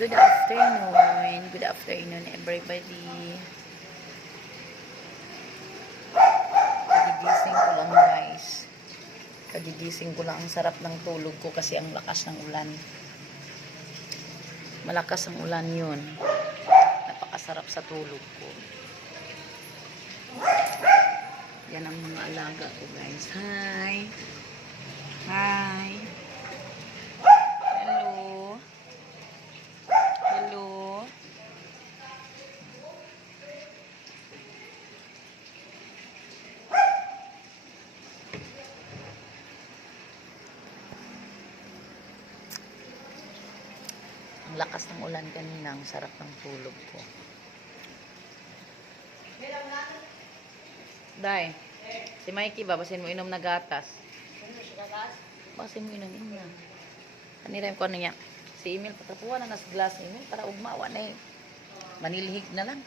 Good afternoon. Good afternoon, everybody. Kagigising ko lang, guys. Kagigising ko lang. Ang sarap ng tulog ko kasi ang lakas ng ulan. Malakas ang ulan yun. Napakasarap sa tulog ko. Yan ang mga alaga ko, guys. Hi! Hi! Hello! Hello! Ang lakas ng ulan kanina, ang sarap ng tulog ko. Day, si Mikey ba, basin mo inom na gatas? Basin mo inom na. Kanira ko niya. Si Emil, patapuan na nas glass Emil para ugmawa na eh. Manilhig na lang.